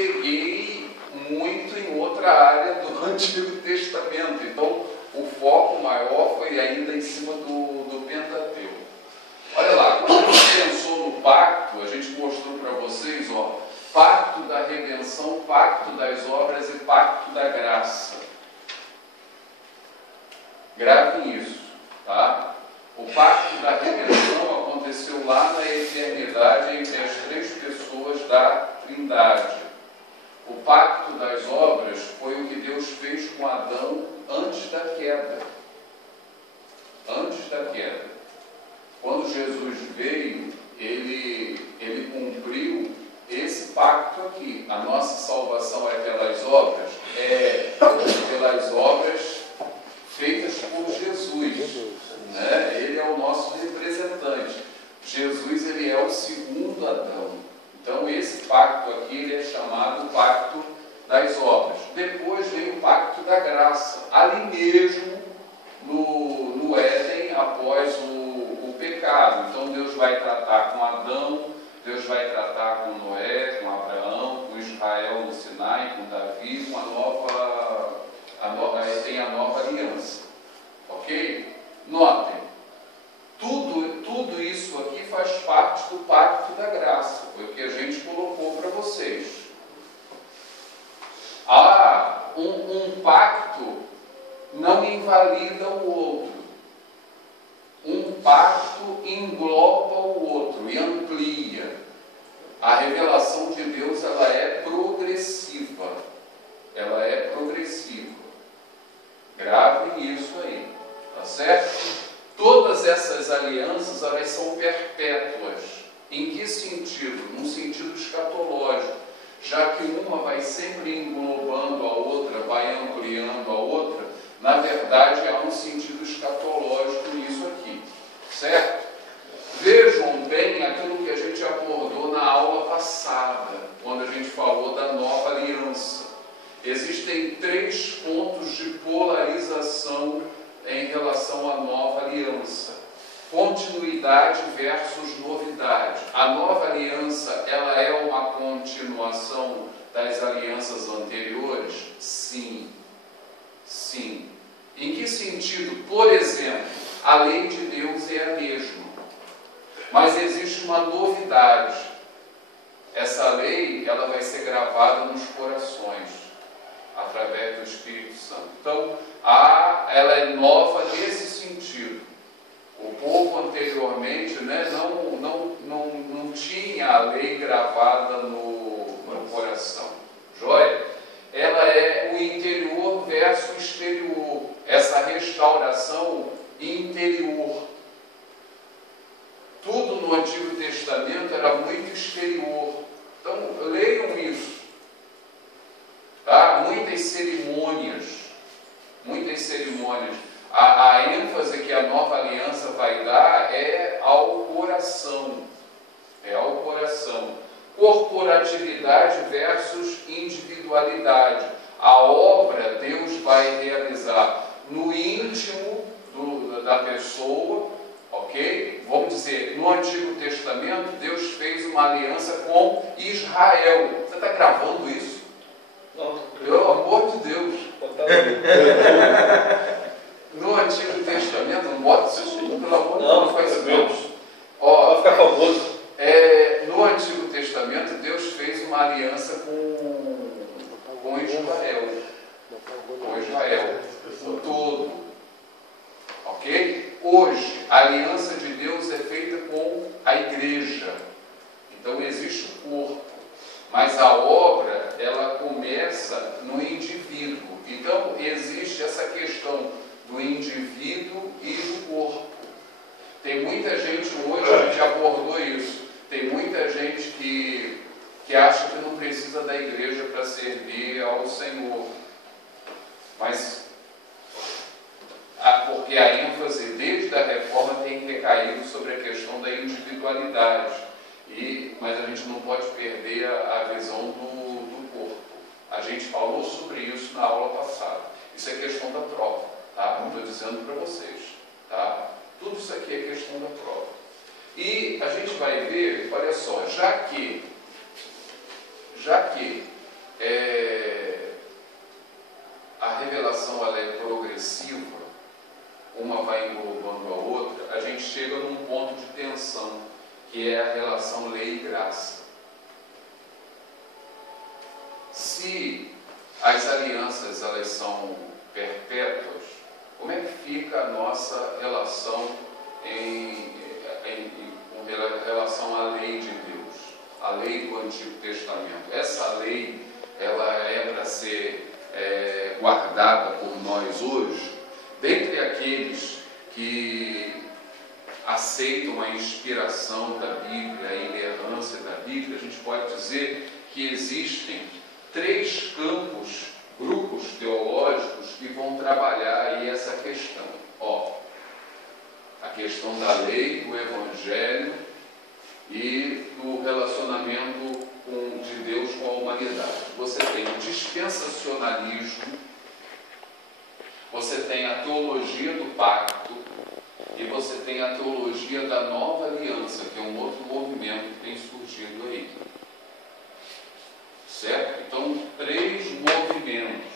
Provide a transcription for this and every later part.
peguei muito em outra área do Antigo Testamento. Então, o foco maior foi ainda em cima do Pentateuco. Olha lá, quando a gente pensou no pacto, a gente mostrou para vocês, pacto da redenção, pacto das obras e pacto da graça. Gravem isso, tá? O pacto da redenção aconteceu lá na eternidade entre as três pessoas da Trindade. O pacto das obras foi o que Deus fez com Adão antes da queda. Antes da queda. Quando Jesus veio, ele cumpriu esse pacto aqui. A nossa salvação é pelas obras? É pelas obras feitas por Jesus. Né? Ele é o nosso representante. Jesus, ele é o segundo Adão. Então, esse pacto aqui, ele é chamado pacto das obras. Depois vem o pacto da graça. Ali mesmo, no Éden, após o pecado. Então, Deus vai tratar com Adão, Deus vai tratar com Noé, com Abraão, com Israel no Sinai, com Davi, com tem a nova aliança. Ok? Notem, tudo isso aqui faz parte do pacto da graça. Foi o que a gente colocou para vocês. Um pacto não invalida o outro. Um pacto engloba o outro e amplia. A revelação de Deus, ela é progressiva. Ela é progressiva. Gravem isso aí, tá certo? Todas essas alianças, elas são perpétuas. Em que sentido? Num sentido escatológico. Já que uma vai sempre englobando a outra, vai ampliando a outra, na verdade há um sentido escatológico nisso aqui. Certo? Vejam bem aquilo que a gente abordou na aula passada, quando a gente falou da nova aliança. Existem 3 pontos de polarização em relação à nova aliança. Continuidade versus novidade. A nova aliança, ela é uma continuação das alianças anteriores? Sim. Sim. Em que sentido? Por exemplo, a lei de Deus é a mesma, mas existe uma novidade. Essa lei, ela vai ser gravada nos corações, através do Espírito Santo. Então, ela é nova nesse sentido. O povo anteriormente, né, não tinha a lei gravada no coração. Joia? Ela é o interior versus o exterior. Essa restauração interior. Tudo no Antigo Testamento era muito exterior. Então, leiam isso. Tá? Muitas cerimônias. Muitas cerimônias. A ênfase que a nova aliança vai dar é ao coração. É ao coração. Corporatividade versus individualidade. A obra Deus vai realizar no íntimo da pessoa, ok? Vamos dizer, no Antigo Testamento, Deus fez uma aliança com Israel. Você está gravando isso? Não. Pelo amor de Deus. No Antigo Testamento, não bota isso tudo, pelo amor de Deus, não faz isso. Vai ficar famoso. No Antigo Testamento, Deus fez uma aliança com Israel. Com Israel, o todo. Ok? Hoje, a aliança de Deus é feita com a igreja. Então, existe o corpo. Mas a obra, ela começa no indivíduo. Então, existe essa questão do indivíduo e do corpo. Tem muita gente hoje, a gente abordou isso, tem muita gente que acha que não precisa da igreja para servir ao Senhor. Mas, porque a ênfase desde a reforma tem recaído sobre a questão da individualidade. Mas a gente não pode perder a visão do corpo. A gente falou sobre isso na aula passada. Isso é questão da prova, tá? Não estou dizendo para vocês, tá? Tudo isso aqui é questão da prova. E a gente vai ver, olha só, já que a revelação ela é progressiva, uma vai englobando a outra, a gente chega num ponto de tensão, que é a relação lei e graça. Se as alianças elas são perpétuas, como é que fica a nossa relação com relação à lei de Deus, a lei do Antigo Testamento? Essa lei ela é para ser guardada por nós hoje. Dentre aqueles que aceitam a inspiração da Bíblia, a inerrância da Bíblia, a gente pode dizer que existem 3 grupos teológicos que vão trabalhar aí essa questão. A questão da lei, do Evangelho e do relacionamento de Deus com a humanidade. Você tem o dispensacionalismo, você tem a teologia do pacto e você tem a teologia da nova aliança, que é um outro movimento que tem surgido aí. Certo? Então, 3 movimentos.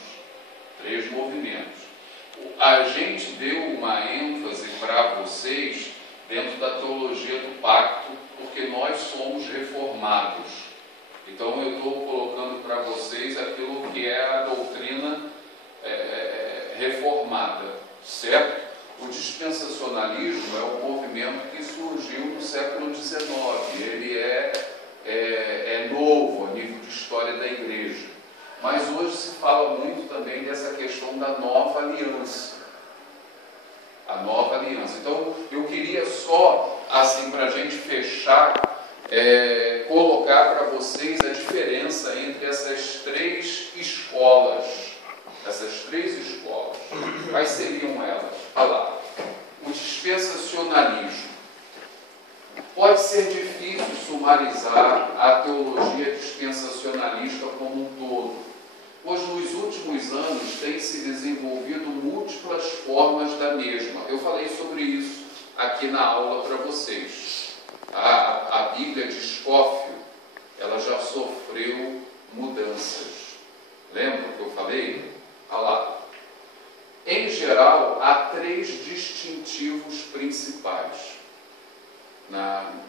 A gente deu uma ênfase para vocês dentro da teologia do pacto, porque nós somos reformados. Então, eu estou colocando para vocês aquilo que é a doutrina reformada, certo? O dispensacionalismo é um movimento que surgiu no século XIX. Ele é novo a nível de história da igreja. Mas hoje se fala muito também dessa questão da nova aliança. A nova aliança. Então, eu queria só, assim, para a gente fechar, colocar para vocês a diferença entre essas 3 escolas. Quais seriam elas? Olha lá. O dispensacionalismo. Pode ser difícil sumarizar a teologia dispensacionalista como um todo, pois nos últimos anos tem se desenvolvido múltiplas formas da mesma. Eu falei sobre isso aqui na aula para vocês. A Bíblia de Scofield, ela já sofreu mudanças. Lembra que eu falei? Olha lá. Em geral, há 3 distintivos principais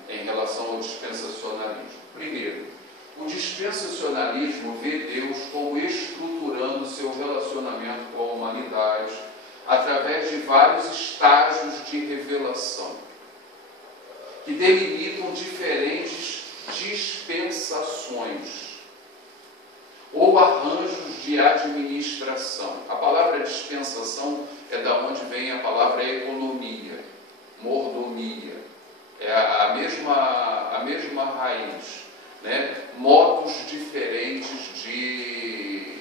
em relação ao dispensacionalismo. Primeiro, o dispensacionalismo vê Deus como estruturando seu relacionamento com a humanidade através de vários estágios de revelação, que delimitam diferentes dispensações ou arranjos de administração. A palavra dispensação é da onde vem a palavra economia, mordomia. É a mesma raiz, né? Modos diferentes de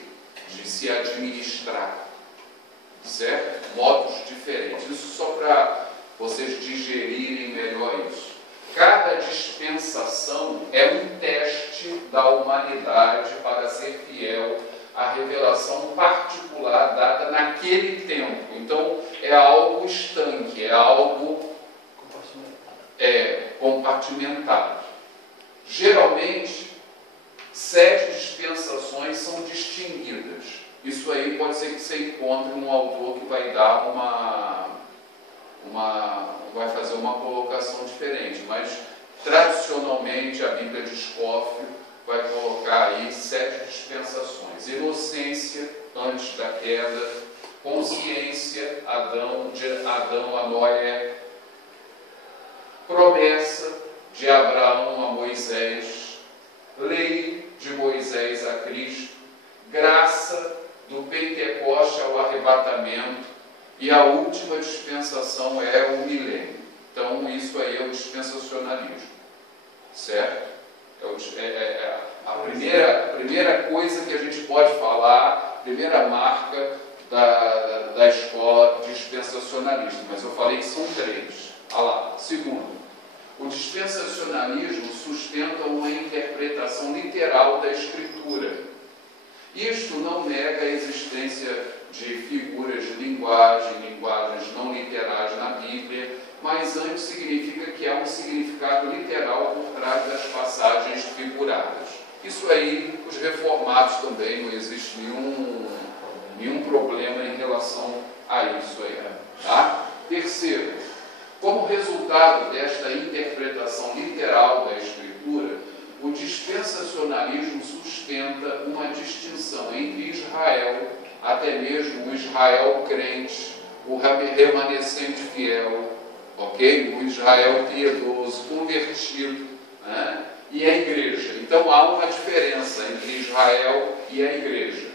se administrar, certo? Modos diferentes. Isso só para vocês digerirem melhor isso. Cada dispensação é um teste da humanidade para ser fiel à revelação particular dada naquele tempo. Então, é algo estanque, é algo compartimentado. Geralmente, 7 dispensações são distinguidas. Isso aí pode ser que você encontre um autor que vai dar vai fazer uma colocação diferente, mas tradicionalmente a Bíblia de Scofield vai colocar aí 7 dispensações. Inocência antes da queda, consciência, de Adão a Noé, promessa de Abraão a Moisés, lei de Moisés a Cristo, graça do Pentecoste ao arrebatamento, e a última dispensação é o milênio. Então, isso aí é o dispensacionalismo, certo? A primeira coisa que a gente pode falar, primeira marca da escola dispensacionalista, mas eu falei que são 3. Olha lá. Segundo, o dispensacionalismo sustenta uma interpretação literal da Escritura. Isto não nega a existência de figuras de linguagens não literais na Bíblia, mas antes significa que há um significado literal por trás das passagens figuradas. Isso aí os reformados amados, também não existe nenhum problema em relação a isso aí. Tá? Terceiro, como resultado desta interpretação literal da Escritura, o dispensacionalismo sustenta uma distinção entre Israel, até mesmo o Israel crente, o remanescente fiel, ok? O Israel piedoso, convertido, né? E a igreja. Então há uma diferença entre Israel e a igreja.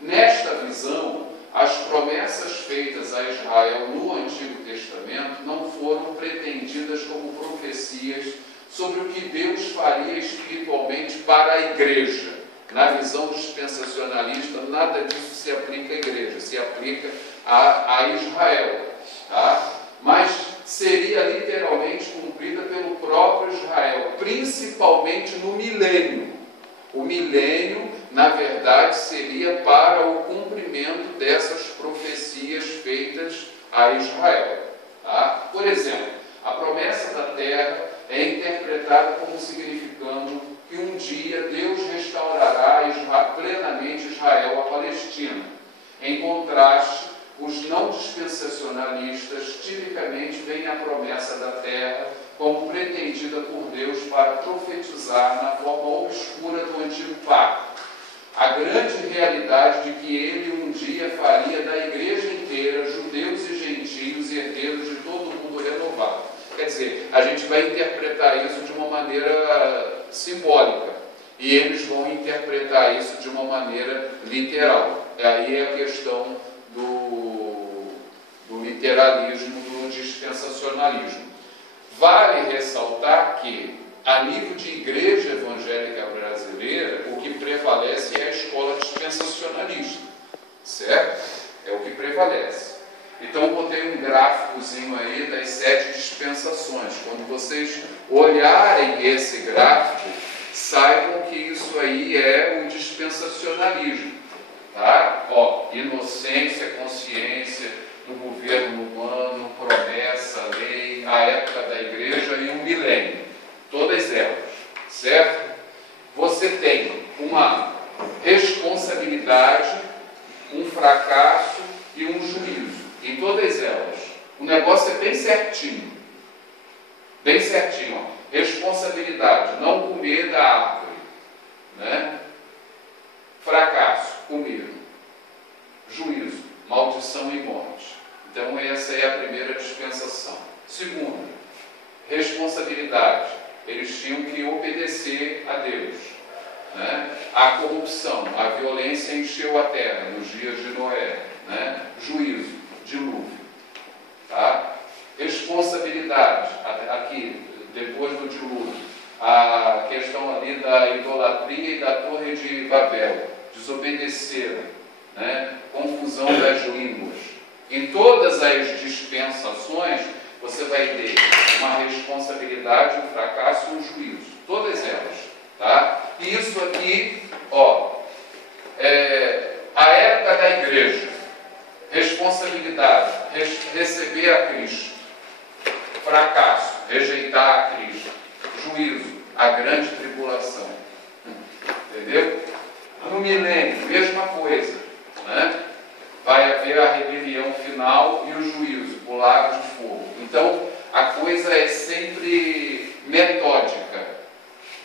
Nesta visão, as promessas feitas a Israel no Antigo Testamento não foram pretendidas como profecias sobre o que Deus faria espiritualmente para a igreja. Na visão dispensacionalista, nada disso se aplica à igreja, se aplica a Israel. Tá? Mas seria literalmente cumprida pelo próprio Israel, principalmente no milênio. O milênio, na verdade, seria para o cumprimento dessas profecias feitas a Israel. Tá? Por exemplo, a promessa da terra é interpretada como significando que um dia Deus restaurará plenamente Israel à Palestina. Em contraste, os não dispensacionalistas tipicamente veem a promessa da terra como pretendida por Deus para profetizar na forma obscura do antigo pacto a grande realidade de que ele um dia faria da igreja inteira, judeus e gentios, herdeiros de todo o mundo renovado. Quer dizer, a gente vai interpretar isso de uma maneira simbólica e eles vão interpretar isso de uma maneira literal. Aí é a questão do literalismo, do dispensacionalismo. Vale ressaltar que, a nível de igreja evangélica brasileira, o que prevalece é a escola dispensacionalista, certo? É o que prevalece. Então, eu botei um gráficozinho aí das 7 dispensações. Quando vocês olharem esse gráfico, saibam que isso aí é o dispensacionalismo. Tá? Ó, inocência, consciência do governo humano, promessa, lei, a época da igreja e um milênio. Todas elas, certo? Você tem uma responsabilidade, um fracasso e um juízo. Em todas elas. O negócio é bem certinho. Bem certinho. Ó. Responsabilidade, não comer da árvore. Né? Fracasso, comer. Juízo, maldição e morte. Então essa é a primeira dispensação. Segunda, responsabilidade. Eles tinham que obedecer a Deus. Né? A corrupção, a violência encheu a terra nos dias de Noé. Né? Juízo, dilúvio. Tá? Responsabilidade, aqui, depois do dilúvio. A questão ali da idolatria e da torre de Babel. Desobedeceram. Né? Confusão das línguas. Em todas as dispensações, você vai ter uma responsabilidade, um fracasso e um juízo. Todas elas. Tá? Isso aqui, ó, é a época da igreja. Responsabilidade, receber a Cristo. Fracasso, rejeitar a Cristo. Juízo, a grande tribulação. Entendeu? No milênio, mesma coisa. Né? Vai haver a rebelião final e o juízo, o lago de fogo. Então, a coisa é sempre metódica.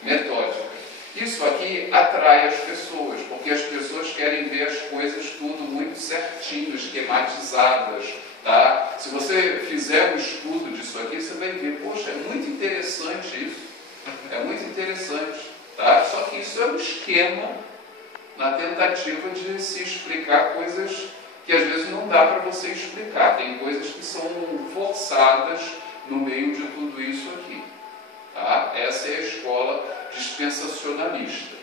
Metódica. Isso aqui atrai as pessoas, porque as pessoas querem ver as coisas tudo muito certinho, esquematizadas. Tá? Se você fizer um estudo disso aqui, você vai ver, poxa, é muito interessante isso. É muito interessante. Tá? Só que isso é um esquema na tentativa de se explicar coisas que às vezes não dá para você explicar. Tem coisas que são forçadas no meio de tudo isso aqui. Tá? Essa é a escola dispensacionalista.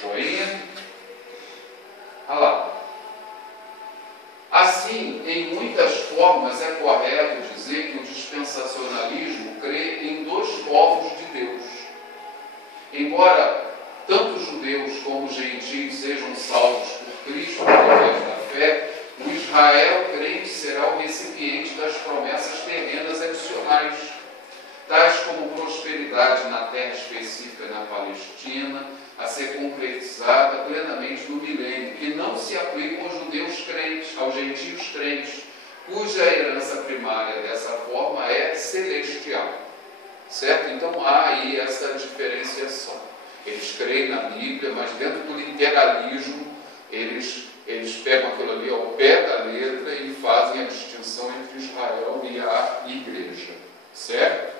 Joinha? Olha lá. Assim, em muitas formas, é correto dizer que o dispensacionalismo crê em 2 povos de Deus. Embora tanto judeus como gentios sejam salvos por Cristo através da fé, o Israel crente será o recipiente das promessas terrenas adicionais, tais como prosperidade na terra específica na Palestina, a ser concretizada plenamente se aplicam aos judeus crentes, aos gentios crentes, cuja herança primária dessa forma é celestial. Certo? Então há aí essa diferenciação. Eles creem na Bíblia, mas dentro do literalismo, eles pegam aquilo ali ao pé da letra e fazem a distinção entre Israel e a igreja. Certo?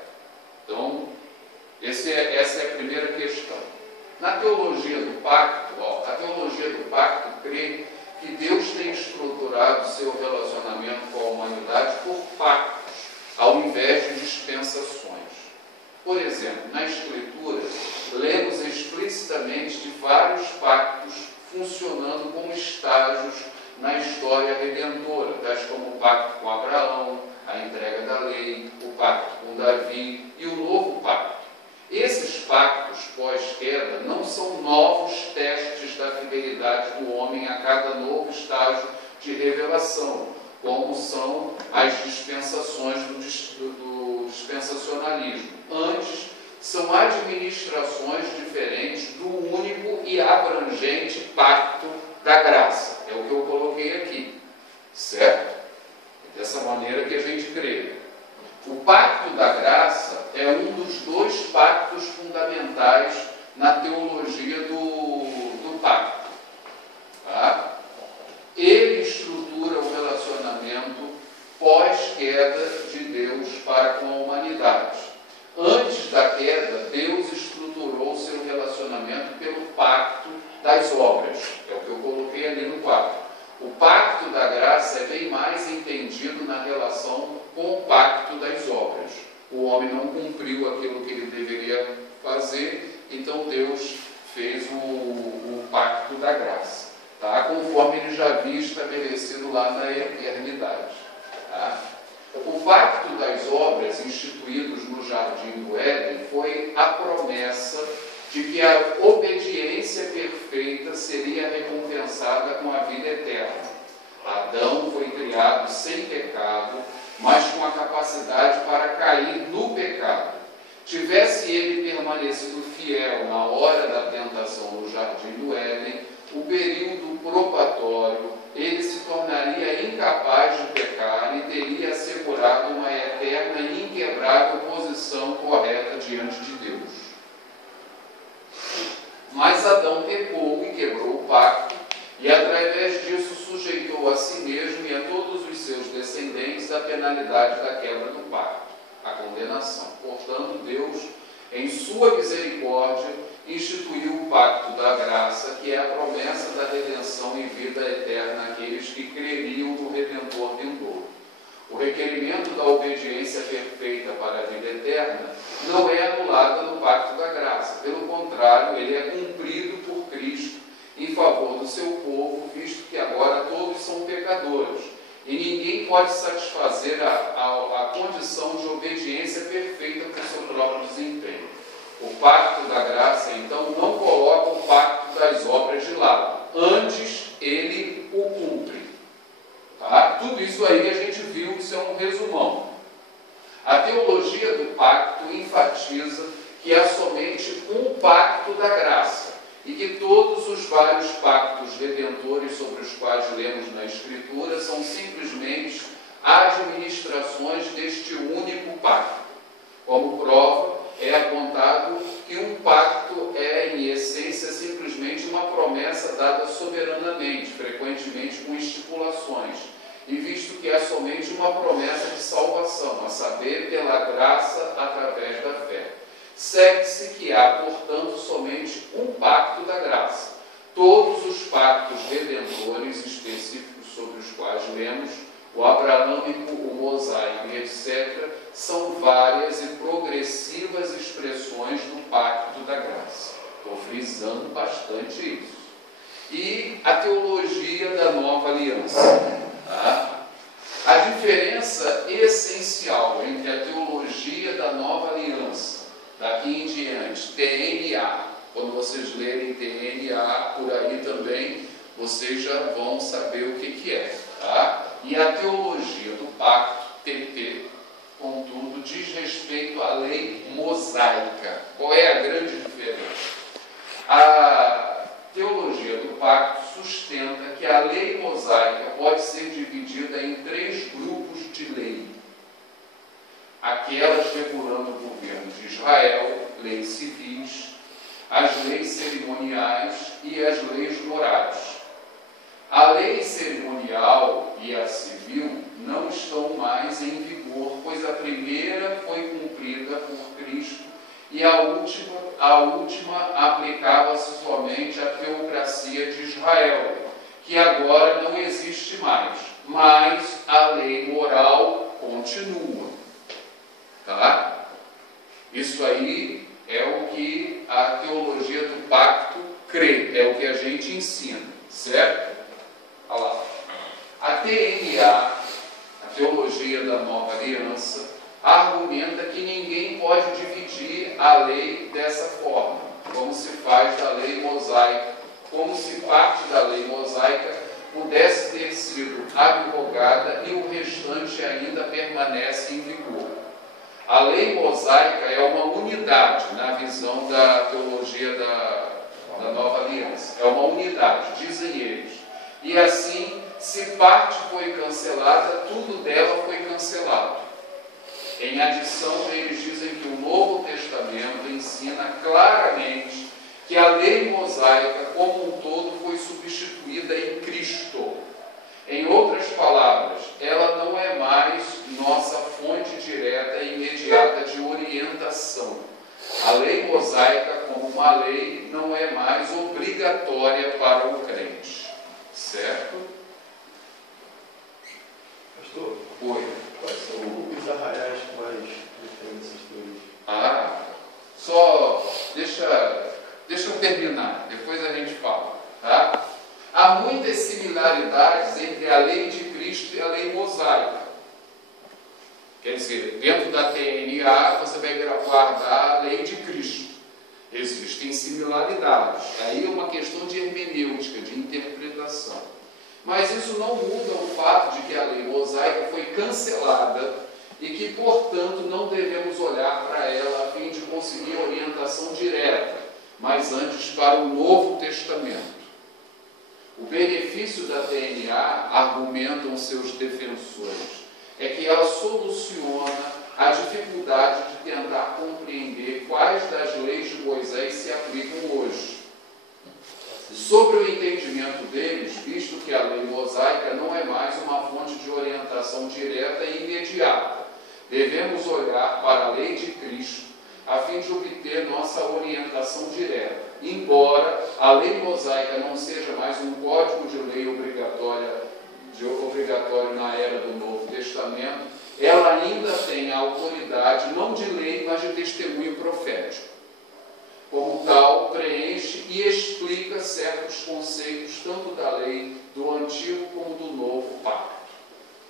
Então, essa é a primeira questão. Na teologia do pacto, a teologia do pacto crê que Deus tem estruturado seu relacionamento com a humanidade por pactos, ao invés de dispensações. Por exemplo, na Escritura, lemos explicitamente de vários pactos funcionando como estágios na história redentora, tais como o pacto com Abraão, a entrega da lei, o pacto com Davi e o novo pacto. Esses pactos pós-queda não são novos testes da fidelidade do homem a cada novo estágio de revelação, como são as dispensações do dispensacionalismo. Antes, são administrações diferentes do único e abrangente pacto da graça. É o que eu coloquei aqui, certo? É dessa maneira que a gente crê. O pacto da graça é um dos dois pactos fundamentais na teologia do pacto. Tá? Ele estrutura o relacionamento pós-queda de Deus para com a humanidade. Antes da queda, Deus estruturou seu relacionamento pelo pacto das obras. É o que eu coloquei ali no quadro. O pacto da graça é bem mais entendido na relação com o pacto das obras. O homem não cumpriu aquilo que ele deveria fazer, então Deus fez o pacto da graça, tá? Conforme ele já havia estabelecido lá na eternidade. Tá? O pacto das obras instituídos no Jardim do Éden foi a promessa de que a obediência perfeita seria recompensada com a vida eterna. Adão foi criado sem pecado, mas com a capacidade para cair no pecado. Tivesse ele permanecido fiel na hora da tentação no Jardim do Éden, o período probatório, ele se tornaria incapaz de pecar e teria assegurado uma eterna e inquebrável posição correta diante de Deus. Mas Adão pecou e quebrou o pacto, e através disso sujeitou a si mesmo e a todos os seus descendentes à penalidade da quebra do pacto, a condenação. Portanto, Deus, em sua misericórdia, instituiu o pacto da graça, que é a promessa da redenção e vida eterna àqueles que creriam no Redentor vindouro. O requerimento da obediência perfeita para a vida eterna não é anulado no pacto da graça. Pelo contrário, ele é cumprido por Cristo em favor do seu povo, visto que agora todos são pecadores e ninguém pode satisfazer a condição de obediência perfeita por seu próprio desempenho. O pacto da graça, então, não coloca o pacto das obras de lado. Antes, ele o cumpre. Tá? Tudo isso aí a gente viu, isso é um resumão. A teologia do pacto enfatiza que há somente um pacto da graça e que todos os vários pactos redentores sobre os quais lemos na Escritura são simplesmente administrações deste único pacto. Como prova, é apontado que um pacto é, em essência, simplesmente uma promessa dada soberanamente, frequentemente com estipulações, e visto que é somente uma promessa de salvação, a saber, pela graça através da fé. Segue-se que há, portanto, somente um pacto da graça. Todos os pactos redentores específicos sobre os quais lemos, o abraâmico, o mosaico e etc., são várias e progressivas expressões do pacto da graça. Estou frisando bastante isso. E a teologia da nova aliança. Tá? A diferença essencial entre a teologia da nova aliança, daqui em diante, TNA, quando vocês lerem TNA por aí também, vocês já vão saber o que é. Tá? E a teologia do pacto, TP, contudo, diz respeito à lei mosaica. Qual é a grande diferença? A teologia do pacto sustenta que a lei mosaica pode ser dividida em 3 grupos de lei. Aquelas regulando o governo de Israel, leis civis, as leis cerimoniais e as leis morais. A lei cerimonial e a civil não estão mais em vigor, pois a primeira foi cumprida por Cristo e a última aplicava-se somente à teocracia de Israel, que agora não existe mais, mas a lei moral continua. Tá? Isso aí é o que a teologia do pacto crê, é o que a gente ensina, certo? Olha lá. A TNA, a teologia da nova aliança, argumenta que ninguém pode dividir a lei dessa forma, como se faz da lei mosaica, como se parte da lei mosaica pudesse ter sido abrogada e o restante ainda permanece em vigor. A lei mosaica é uma unidade na visão da teologia da nova aliança. É uma unidade, dizem eles. E assim, se parte foi cancelada, tudo dela foi cancelado. Em adição, eles dizem que o Novo Testamento ensina claramente que a lei mosaica como um todo foi substituída em Cristo. Em outras palavras, ela não é mais nossa fonte direta e imediata de orientação. A lei mosaica, como uma lei, não é mais obrigatória para o crente. Certo? Pastor? Oi. Quais são os arraiais que mais defendem essas teorias? Só deixa eu terminar, depois a gente fala. Tá? Há muitas similaridades entre a lei de Cristo e a lei mosaica. Quer dizer, dentro da TNA você vai guardar a lei de Cristo. Existem similaridades. Aí é uma questão de hermenêutica, de interpretação. Mas isso não muda o fato de que a lei mosaica foi cancelada e que, portanto, não devemos olhar para ela a fim de conseguir orientação direta, mas antes para o Novo Testamento. O benefício da TNA, argumentam seus defensores, é que ela soluciona a dificuldade de tentar compreender quais das leis de Moisés se aplicam hoje. Sobre o entendimento deles, visto que a lei mosaica não é mais uma fonte de orientação direta e imediata, devemos olhar para a lei de Cristo a fim de obter nossa orientação direta. Embora a lei mosaica não seja mais um código de lei obrigatório na era do Novo Testamento, ela ainda tem a autoridade não de lei, mas de testemunho profético. Como tal, preenche e explica certos conceitos, tanto da lei do Antigo como do Novo Pacto.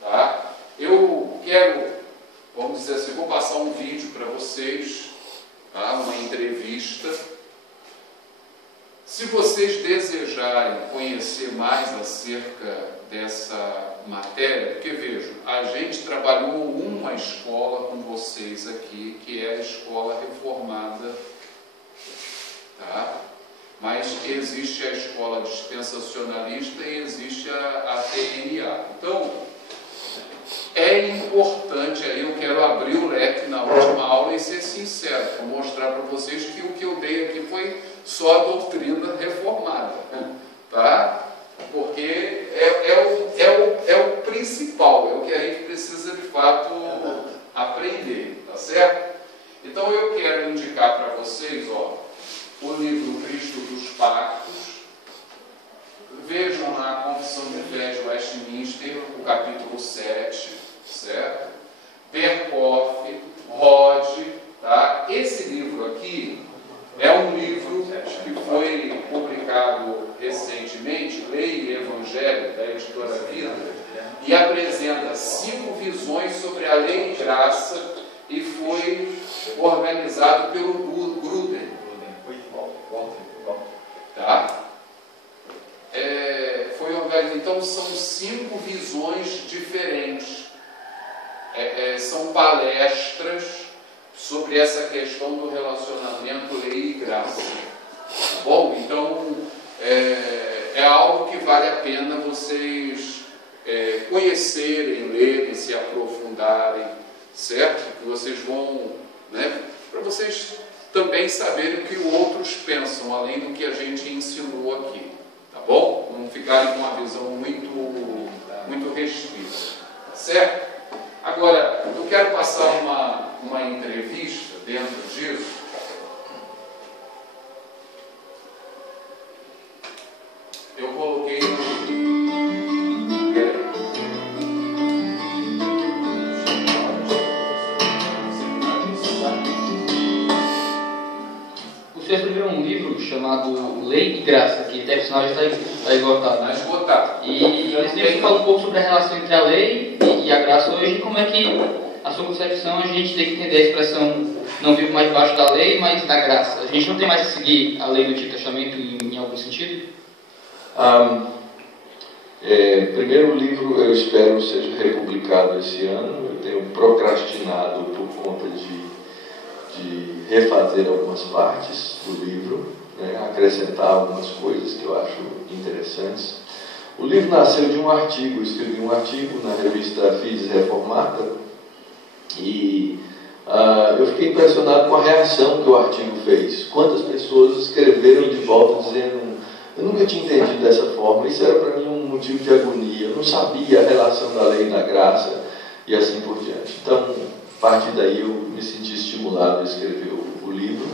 Tá? Eu quero, vamos dizer assim, vou passar um vídeo para vocês, tá? Uma entrevista. Se vocês desejarem conhecer mais acerca dessa matéria, porque vejam, a gente trabalhou uma escola com vocês aqui, que é a Escola Reformada, tá? Mas existe a Escola Dispensacionalista e existe a TNA. Então, é importante, aí eu quero abrir o leque na última aula e ser sincero, para mostrar para vocês que o que eu dei aqui foi só a doutrina reformada, tá? Porque é o principal, é o que a gente precisa de fato aprender, tá certo? Então eu quero indicar para vocês, o livro Cristo dos Pactos. Vejam na Confissão de Fé de Westminster, o capítulo 7, certo? Berkoff, Rod, tá? Esse livro aqui é um livro que foi publicado recentemente, Lei e Evangelho, da editora Vida, e apresenta 5 visões sobre a lei e graça, e foi organizado pelo Gruden. Tá? Foi organizado, então são 5 visões diferentes. São palestras sobre essa questão do relacionamento lei e graça. Tá bom? Então é algo algo que vale a pena vocês conhecerem, lerem, se aprofundarem, certo? Que vocês vão, né, para vocês também saberem o que os outros pensam, além do que a gente ensinou aqui, tá bom? Não ficarem com uma visão muito restrita, tá certo? Agora, eu quero passar uma entrevista dentro disso. Eu coloquei Vocês escreveram um livro chamado Lei e Graça, que até o final já está esgotado. Está esgotado. E nesse livro você fala um pouco sobre a relação entre a lei e a graça hoje, e como é que, a sua concepção, a gente tem que entender a expressão não vive mais debaixo da lei, mas da graça. A gente não tem mais que seguir a lei do Antigo Testamento em algum sentido? Primeiro, o livro eu espero seja republicado esse ano. Eu tenho procrastinado por conta de refazer algumas partes do livro, né, acrescentar algumas coisas que eu acho interessantes. O livro nasceu de um artigo, eu escrevi um artigo na revista Fides Reformata e eu fiquei impressionado com a reação que o artigo fez. Quantas pessoas escreveram de volta dizendo: eu nunca tinha entendido dessa forma, isso era para mim um motivo de agonia, eu não sabia a relação da lei e da graça e assim por diante. Então, a partir daí eu me senti estimulado a escrever o livro.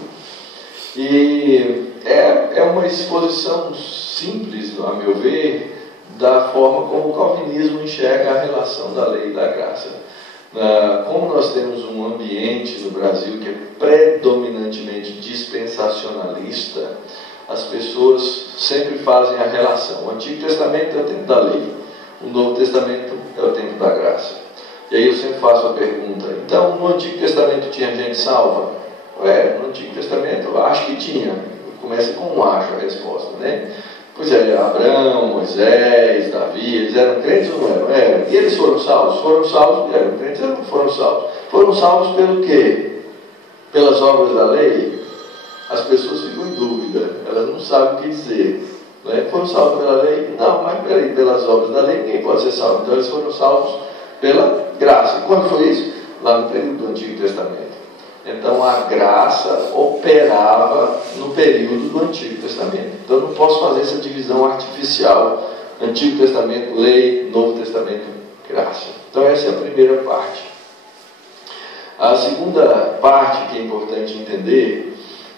E é uma exposição simples, a meu ver, da forma como o calvinismo enxerga a relação da lei e da graça. Como nós temos um ambiente no Brasil que é predominantemente dispensacionalista, as pessoas sempre fazem a relação. O Antigo Testamento é o tempo da lei, o Novo Testamento é o tempo da graça. E aí eu sempre faço a pergunta: então no Antigo Testamento tinha gente salva? No Antigo Testamento eu acho que tinha. Começa com um acho a resposta, né? Pois é, Abraão, Moisés, Davi, eles eram crentes ou não eram? Eram. E eles foram salvos? Foram salvos, eram crentes ou não foram salvos? Foram salvos pelo quê? Pelas obras da lei? As pessoas ficam em dúvida, elas não sabem o que dizer. Né? Foram salvos pela lei? Não, mas peraí, pelas obras da lei ninguém pode ser salvo. Então eles foram salvos pela graça. E quando foi isso? Lá no período do Antigo Testamento. Então a graça operava no período do Antigo Testamento. Então eu não posso fazer essa divisão artificial: Antigo Testamento, lei; Novo Testamento, graça. Então essa é a primeira parte. A segunda parte que é importante entender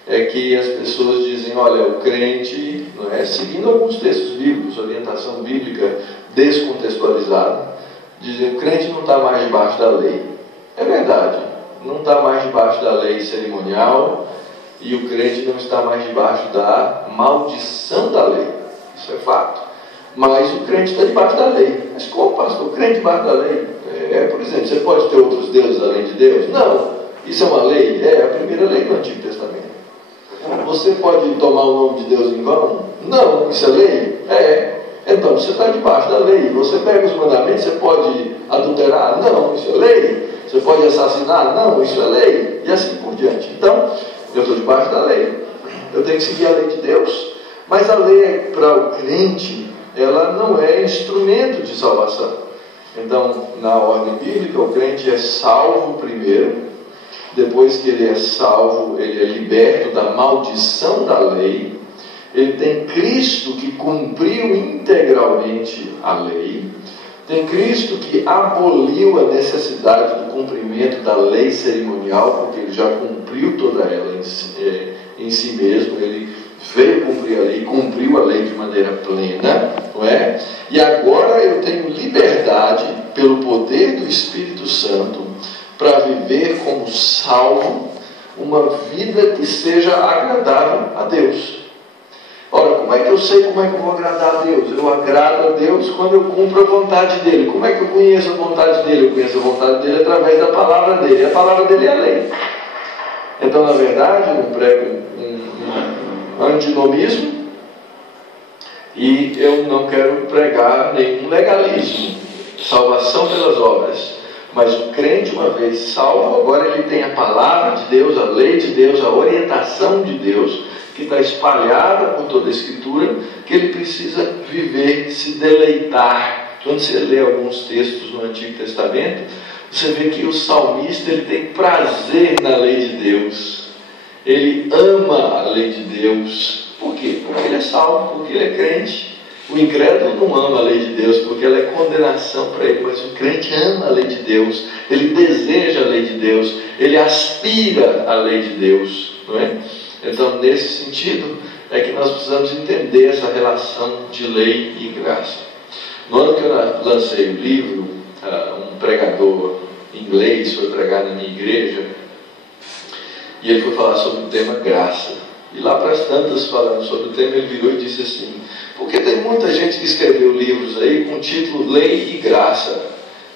é que as pessoas dizem: olha, o crente, não é, seguindo alguns textos bíblicos, orientação bíblica descontextualizada, dizem: o crente não está mais debaixo da lei. É verdade, não está mais debaixo da lei cerimonial, e o crente não está mais debaixo da maldição da lei. Isso é fato. Mas o crente está debaixo da lei. Mas como, pastor? O crente debaixo da lei? Por exemplo, você pode ter outros deuses além de Deus? Não. Isso é uma lei? É a primeira lei do Antigo Testamento. Você pode tomar o nome de Deus em vão? Não. Isso é lei? Então você está debaixo da lei. Você pega os mandamentos, você pode adulterar? Não. Isso é lei. Você pode assassinar? Não. Isso é lei. E assim por diante. Então, eu estou debaixo da lei. Eu tenho que seguir a lei de Deus. Mas a lei, para o crente, ela não é instrumento de salvação. Então, na ordem bíblica, o crente é salvo primeiro. Depois que ele é salvo, ele é liberto da maldição da lei. Ele tem Cristo que cumpriu integralmente a lei. Tem Cristo que aboliu a necessidade do cumprimento da lei cerimonial, porque ele já cumpriu toda ela em si mesmo. Ele veio cumprir a lei, cumpriu a lei de maneira plena, não é? E agora eu tenho liberdade, pelo poder do Espírito Santo, para viver como salvo uma vida que seja agradável a Deus. Ora, como é que eu sei como é que eu vou agradar a Deus? Eu agrado a Deus quando eu cumpro a vontade dEle. Como é que eu conheço a vontade dEle? Eu conheço a vontade dEle através da palavra dEle. A palavra dEle é a lei. Então, na verdade, eu não prego um antinomismo e eu não quero pregar nenhum legalismo. Salvação pelas obras. Mas o crente, uma vez salvo, agora ele tem a palavra de Deus, a lei de Deus, a orientação de Deus, que está espalhada por toda a Escritura, que ele precisa viver, se deleitar. Quando você lê alguns textos no Antigo Testamento, você vê que o salmista ele tem prazer na lei de Deus. Ele ama a lei de Deus. Por quê? Porque ele é salvo, porque ele é crente. O incrédulo não ama a lei de Deus, porque ela é condenação para ele, mas o crente ama a lei de Deus, ele deseja a lei de Deus, ele aspira à lei de Deus, não é? Então, nesse sentido, é que nós precisamos entender essa relação de lei e graça. No ano que eu lancei o livro, um pregador inglês foi pregar na minha igreja, e ele foi falar sobre o tema graça. E lá para as tantas, falando sobre o tema, ele virou e disse assim: porque tem muita gente que escreveu livros aí com o título Lei e Graça,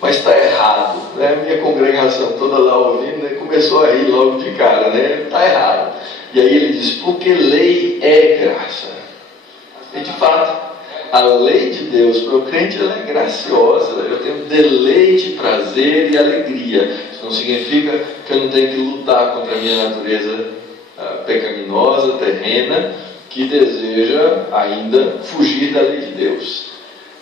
mas está errado, né? A minha congregação toda lá ouvindo, né, começou a rir logo de cara, né? Está errado. E aí ele disse: porque lei é graça. E de fato, a lei de Deus para o crente ela é graciosa. Eu tenho deleite, prazer e alegria. Isso não significa que eu não tenho que lutar contra a minha natureza pecaminosa, terrena, que deseja ainda fugir da lei de Deus.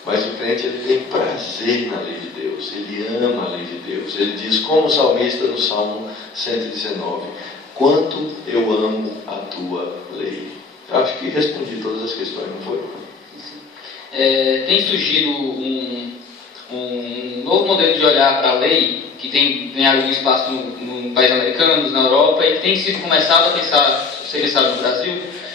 Mas o crente ele tem prazer na lei de Deus, ele ama a lei de Deus. Ele diz, como o salmista no Salmo 119, quanto eu amo a tua lei. Eu acho que respondi todas as questões, não foi? Tem surgido um novo modelo de olhar para a lei, que tem ganhado espaço no países americanos, na Europa, e que tem sido começado a ser pensado no Brasil,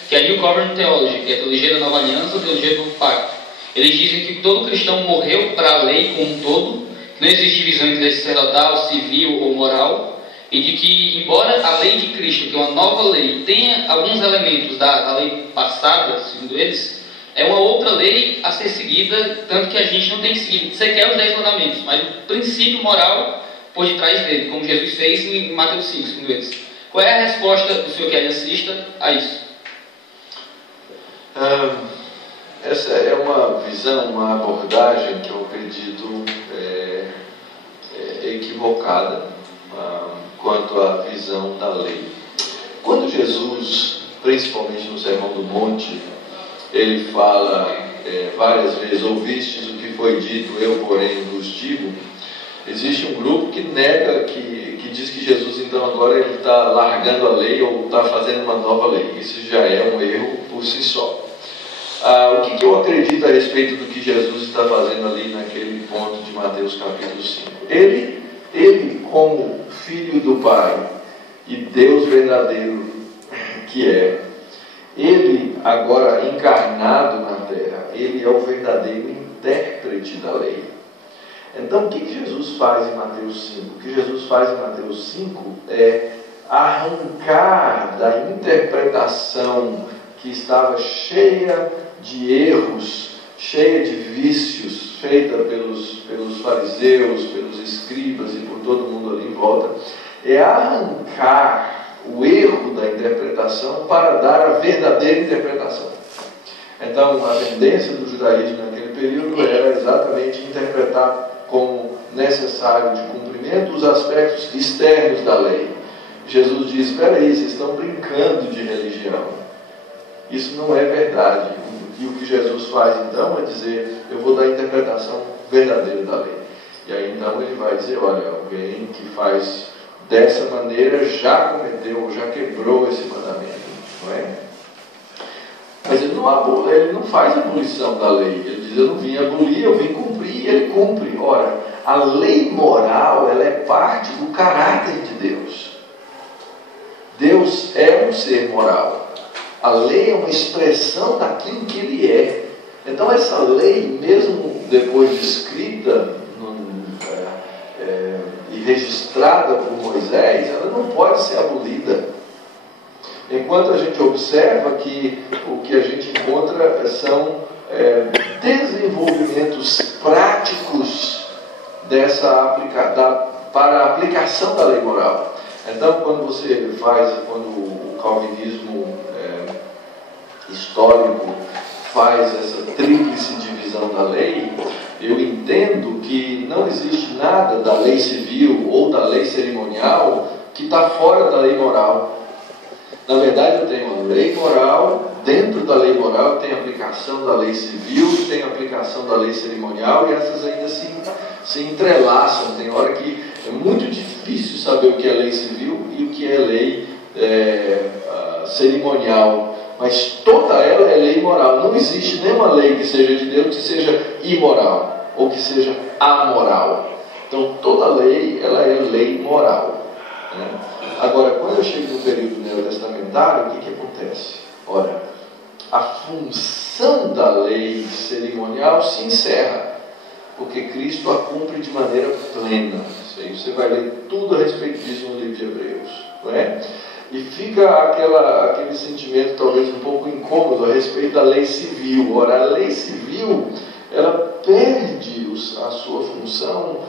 que é a New Covenant Theology, que é a teologia da nova aliança, a teologia do novo pacto. Eles dizem que todo cristão morreu para a lei como um todo, que não existe divisão entre sacerdotal, civil ou moral, e de que, embora a lei de Cristo, que é uma nova lei, tenha alguns elementos da lei passada, segundo eles, é uma outra lei a ser seguida, tanto que a gente não tem seguido sequer os 10 mandamentos, mas o princípio moral por detrás dele, como Jesus fez em Mateus 5, segundo eles. Qual é a resposta do senhor que é aliancista a isso? Essa é uma visão, uma abordagem que eu acredito equivocada quanto à visão da lei. Quando Jesus, principalmente no Sermão do Monte, ele fala várias vezes, ouvistes o que foi dito, eu porém vos digo. Existe um grupo que nega, que diz que Jesus então agora ele está largando a lei ou está fazendo uma nova lei. Isso já é um erro por si só. O que eu acredito a respeito do que Jesus está fazendo ali naquele ponto de Mateus capítulo 5? Ele como Filho do Pai e Deus verdadeiro que é, ele agora encarnado na terra, ele é o verdadeiro intérprete da lei. Então o que Jesus faz em Mateus 5? O que Jesus faz em Mateus 5 é arrancar da interpretação que estava cheia de erros, cheia de vícios, feita pelos fariseus, pelos escribas e por todo mundo ali em volta, é arrancar o erro da interpretação para dar a verdadeira interpretação. Então, a tendência do judaísmo naquele período era exatamente interpretar como necessário de cumprimento os aspectos externos da lei. Jesus diz, espera aí, vocês estão brincando de religião. Isso não é verdade. E o que Jesus faz então é dizer, eu vou dar a interpretação verdadeira da lei. E aí então ele vai dizer, olha, alguém que faz dessa maneira já cometeu, já quebrou esse mandamento, não é? Mas ele não faz abolição da lei. Ele diz, eu não vim abolir, eu vim cumprir, e ele cumpre. Ora, a lei moral, ela é parte do caráter de Deus. Deus é um ser moral. A lei é uma expressão daquilo que ele é. Então essa lei, mesmo depois de escrita e registrada por Moisés, ela não pode ser abolida. Enquanto a gente observa que o que a gente encontra são desenvolvimentos práticos para a aplicação da lei moral. Então, quando o calvinismo histórico faz essa tríplice divisão da lei, eu entendo que não existe nada da lei civil ou da lei cerimonial que está fora da lei moral. Na verdade, eu tenho uma lei moral, dentro da lei moral tem aplicação da lei civil, tem aplicação da lei cerimonial, e essas ainda se entrelaçam. Tem hora que é muito difícil saber o que é lei civil e o que é lei cerimonial, mas toda ela é lei moral. Não existe nenhuma lei que seja de Deus que seja imoral ou que seja amoral. Então toda lei, ela é lei moral, né? Agora, quando eu chego no período neotestamentário, o que acontece? Ora, a função da lei cerimonial se encerra, porque Cristo a cumpre de maneira plena. Isso aí você vai ler tudo a respeito disso no livro de Hebreus, não é? E fica aquele sentimento talvez um pouco incômodo a respeito da lei civil. Ora, a lei civil, ela perde a sua função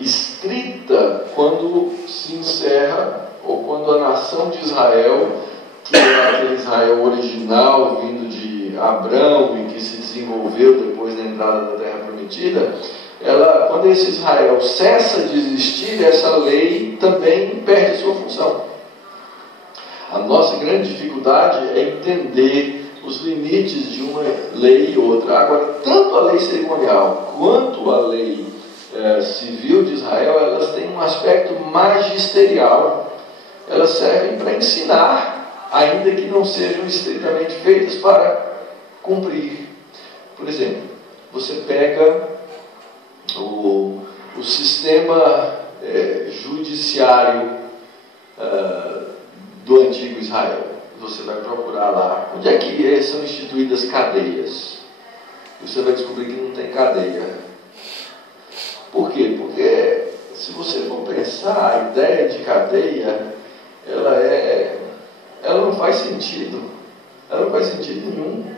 estrita quando se encerra, ou quando a nação de Israel, que é aquele Israel original vindo de Abrão e que se desenvolveu depois da entrada da Terra Prometida, quando esse Israel cessa de existir, essa lei também perde sua função. A nossa grande dificuldade é entender os limites de uma lei e outra. Agora, tanto a lei cerimonial quanto a lei civil de Israel, elas têm um aspecto magisterial. Elas servem para ensinar, ainda que não sejam estritamente feitas para cumprir. Por exemplo, você pega o sistema judiciário do antigo Israel. Você vai procurar lá onde é que são instituídas cadeias. Você vai descobrir que não tem cadeia. Por quê? Porque se você for pensar, a ideia de cadeia, ela não faz sentido. Ela não faz sentido nenhum.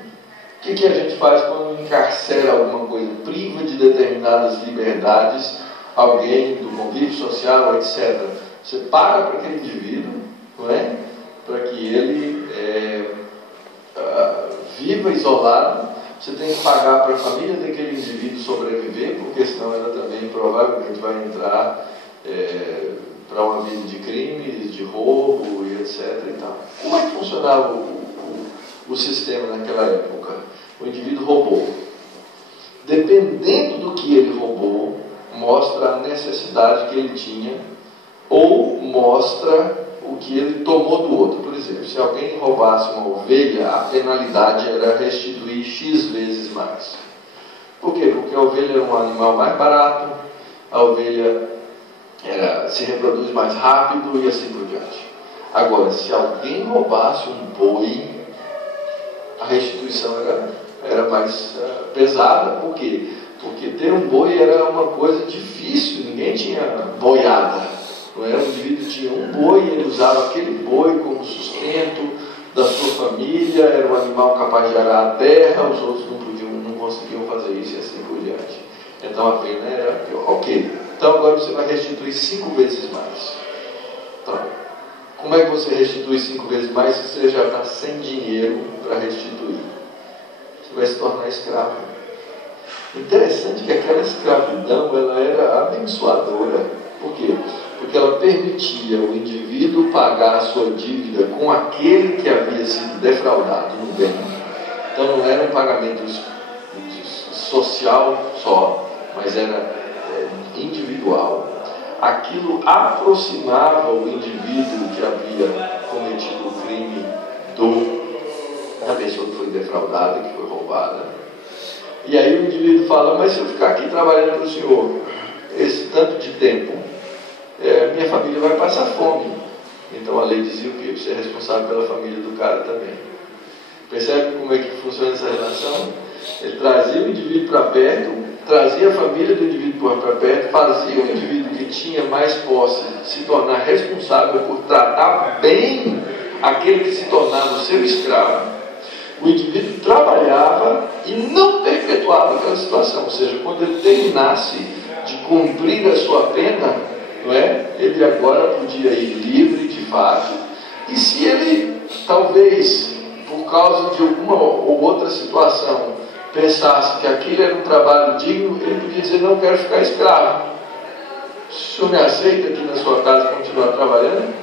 O que a gente faz quando encarcera alguma coisa, priva de determinadas liberdades alguém do convívio social, etc. Você paga para aquele indivíduo, não é? Para que ele viva isolado. Você tem que pagar para a família daquele indivíduo sobreviver, porque senão ela também provavelmente vai entrar para uma vida de crimes, de roubo e etc. E tal. Como é que funcionava o sistema naquela época? O indivíduo roubou. Dependendo do que ele roubou, mostra a necessidade que ele tinha ou mostra o que ele tomou do outro. Por exemplo, se alguém roubasse uma ovelha, a penalidade era restituir X vezes mais. Por quê? Porque a ovelha era um animal mais barato, a ovelha se reproduz mais rápido e assim por diante. Agora, se alguém roubasse um boi, a restituição era mais pesada. Por quê? Porque ter um boi era uma coisa difícil, ninguém tinha boiada. O indivíduo tinha um boi, ele usava aquele boi como sustento da sua família, era um animal capaz de arar a terra, os outros não conseguiam fazer isso e assim por diante. Então a pena era pior. Ok, então agora você vai restituir 5 vezes mais. Então, como é que você restitui 5 vezes mais se você já está sem dinheiro para restituir? Você vai se tornar escravo. Interessante que aquela escravidão ela era abençoadora. Por quê? Porque ela permitia o indivíduo pagar a sua dívida com aquele que havia sido defraudado no bem. Então não era um pagamento social só, mas era individual. Aquilo aproximava o indivíduo que havia cometido o crime da pessoa que foi defraudada, que foi roubada. E aí o indivíduo fala, mas se eu ficar aqui trabalhando para o senhor esse tanto de tempo, minha família vai passar fome. Então a lei dizia o quê? Você é responsável pela família do cara também. Percebe como é que funciona essa relação? Ele trazia o indivíduo para perto, trazia a família do indivíduo para perto, fazia o indivíduo que tinha mais posse se tornar responsável por tratar bem aquele que se tornava o seu escravo. O indivíduo trabalhava e não perpetuava aquela situação. Ou seja, quando ele terminasse de cumprir a sua pena, não é? Ele agora podia ir livre de fato. E se ele, talvez, por causa de alguma ou outra situação, pensasse que aquilo era um trabalho digno, ele podia dizer, não quero ficar escravo. O senhor me aceita aqui na sua casa continuar trabalhando?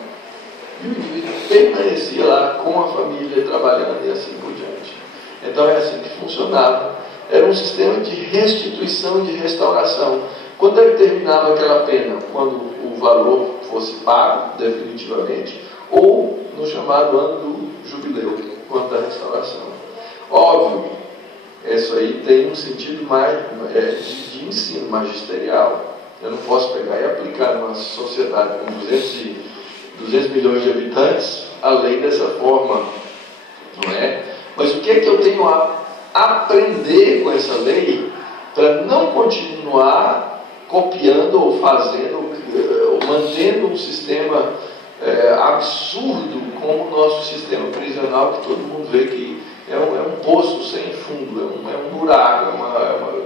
E o indivíduo permanecia lá com a família, trabalhando e assim por diante. Então é assim que funcionava. Era um sistema de restituição e de restauração. Quando ele terminava aquela pena, quando o valor fosse pago definitivamente, ou no chamado ano do jubileu, quando da restauração. Óbvio, isso aí tem um sentido mais de ensino magisterial. Eu não posso pegar e aplicar numa sociedade com 200 milhões de habitantes a lei dessa forma, não é? Mas o que é que eu tenho a aprender com essa lei para não continuar copiando ou fazendo, ou mantendo um sistema absurdo como o nosso sistema prisional, que todo mundo vê que é um poço sem fundo, é um buraco,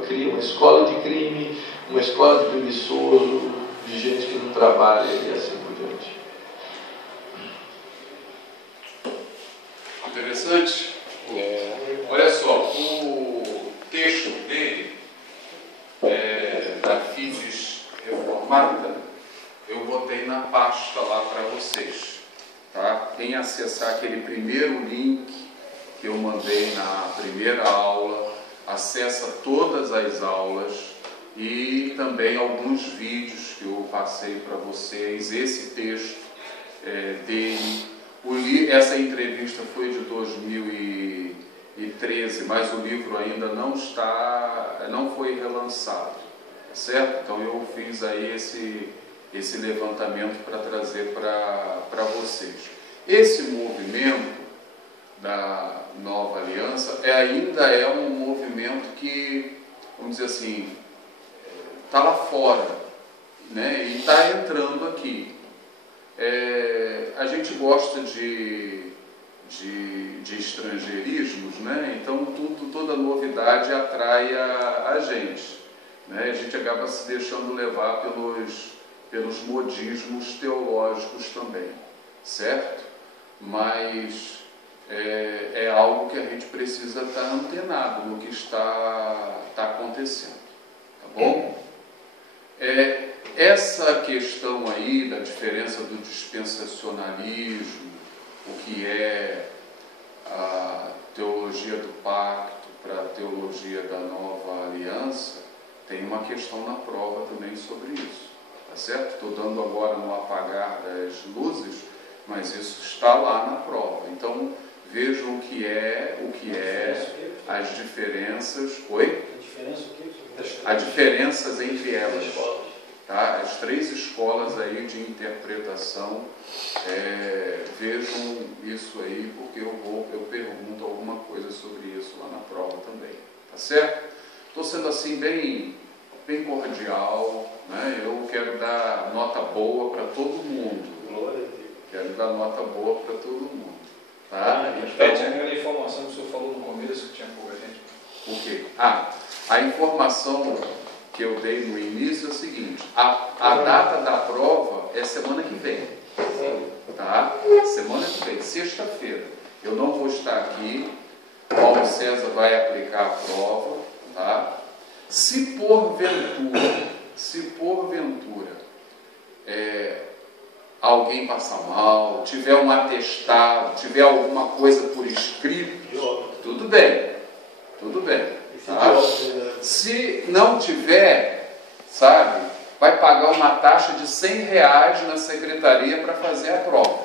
cria uma escola de crime, uma escola de preguiçoso, de gente que não trabalha e assim por diante. Interessante? Olha só, o texto dele, da Physis Reformata, eu botei na pasta lá para vocês. Tá? Quem acessar aquele primeiro link que eu mandei na primeira aula, acessa todas as aulas e também alguns vídeos que eu passei para vocês, esse texto dele. Essa entrevista foi de 2013, mas o livro ainda não foi relançado, certo? Então eu fiz aí esse levantamento para trazer para vocês. Esse movimento da Nova Aliança ainda é um movimento que, vamos dizer assim, está lá fora, né? E está entrando aqui. A gente gosta de estrangeirismos, né? Então toda novidade atrai a gente, né? A gente acaba se deixando levar pelos modismos teológicos também, certo? Mas é algo que a gente precisa estar antenado no que está acontecendo, tá bom? Essa questão aí da diferença do dispensacionalismo, o que é a teologia do pacto para a teologia da nova aliança, tem uma questão na prova também sobre isso, tá certo? Estou dando agora no apagar das luzes, mas isso está lá na prova. Então vejam o que é as diferenças. Oi? As diferenças entre elas. Tá? As três escolas aí de interpretação, vejam isso aí, porque eu pergunto alguma coisa sobre isso lá na prova também, tá certo? Estou sendo assim bem cordial, né? Eu quero dar nota boa para todo mundo, quero dar nota boa para todo mundo, tá? Repete aquela informação que o senhor falou no começo, que tinha pouca gente. O quê? A informação que eu dei no início é o seguinte: a data da prova é semana que vem, tá? Semana que vem, sexta-feira. Eu não vou estar aqui, Paulo César vai aplicar a prova, tá? Se porventura alguém passar mal, tiver um atestado, tiver alguma coisa por escrito, tudo bem, tá? Se não tiver, sabe, vai pagar uma taxa de R$100 na secretaria para fazer a prova,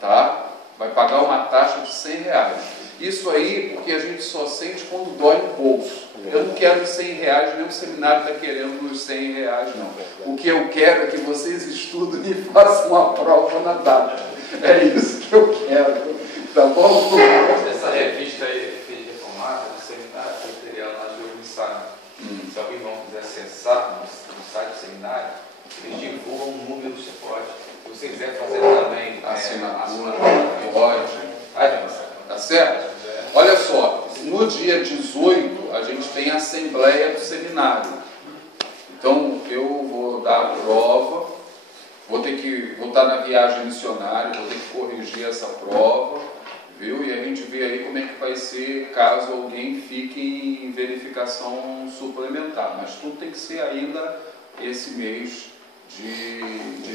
tá? Vai pagar uma taxa de R$100. Isso aí porque a gente só sente quando dói no bolso. Eu não quero os R$100, nem o seminário está querendo os R$100, não. O que eu quero é que vocês estudem e façam a prova na data. É isso que eu quero, tá bom? Essa revista aí, reformada, do seminário, tem material lá de Uruguaiana. Se alguém quiser acessar no site do seminário, eles divulgam um número, você pode. Se você quiser fazer também assinatura, pode. Tá certo? Olha só, no dia 18 a gente tem a assembleia do seminário. Então eu vou dar a prova, vou estar na viagem missionária, vou ter que corrigir essa prova, viu? E a gente vê aí como é que vai ser caso alguém fique em verificação suplementar. Mas tudo tem que ser ainda esse mês de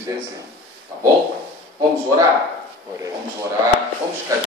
dezembro, tá bom? Vamos orar? Oremos. Vamos orar. Vamos ficar